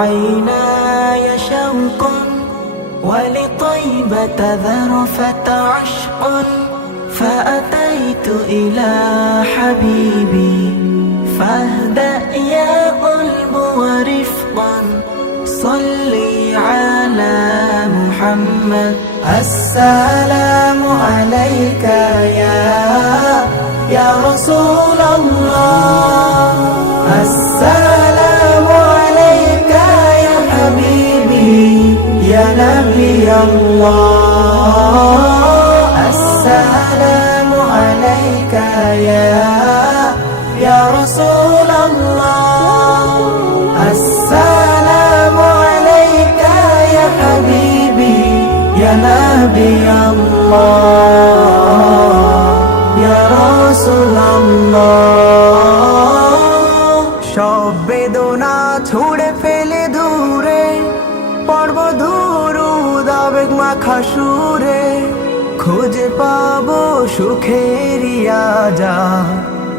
عيناي شوقا ولطيبة ذرفة عشق فأتيت إلى حبيبي فاهدأ يا قلب ورفقا صلي على محمد. السلام عليك يا رسول الله، السلام عليك يا حبيبي يا نبي الله، السلام عليك يا رسول الله، السلام عليك يا حبيبي يا نبي الله يا رسول الله। সব বেদনা ছুড়ে ফেলে দূরে পর্ব দুরুদ আবেগ মাখা সুরে খুঁজে পাবো সুখের ইয়াজা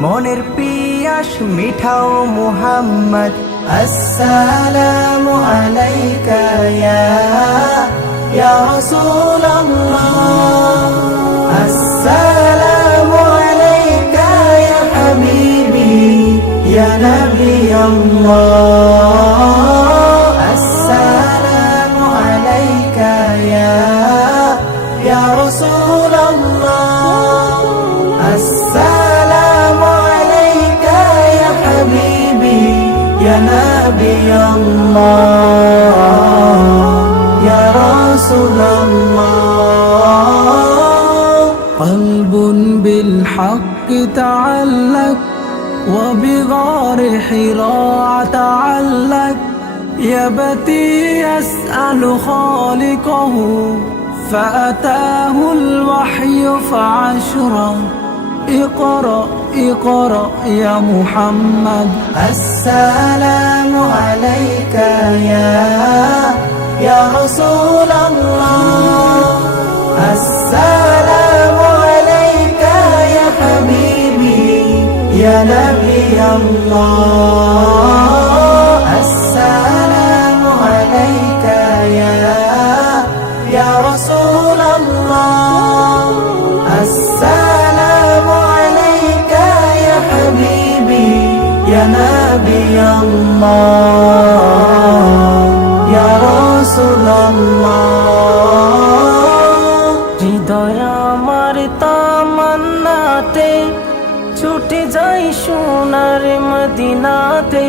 মনের পিয়াস মিঠাও মুহাম্মদ। আসসালামু আলাইকা ইয়া রাসূলুল্লাহ, আসসালামু আলাইকা ইয়া হাবিবি ইয়া নবী আল্লাহ, আসসালামু আলাইকা ইয়া রাসূলুল্লাহ, আসসালামু আলাইকা ইয়া হাবিবি ইয়া নবী আল্লাহ ইয়া রাসূলুল্লাহ। قلب بالحق تعلق وبغار حراء تعلق يبتي يسأل خالقه فأتاه الوحي فعشرا اقرأ اقرأ يا محمد. السلام عليك يا رسول الله، السلام عليك يا حبيبي يا نبي الله، السلام عليك يا رسول الله، السلام عليك يا حبيبي يا نبي الله يا رسول الله। হৃদয় আমার তামান্নাতে ছুটে যাই সোনার মদিনাতে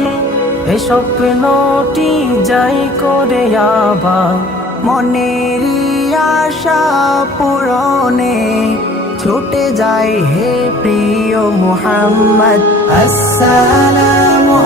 এ স্বপ্নটি যাই করে আবার মনের আশা পূরণে ছুটে যাই হে প্রিয় মুহাম্মদ। আসসালামু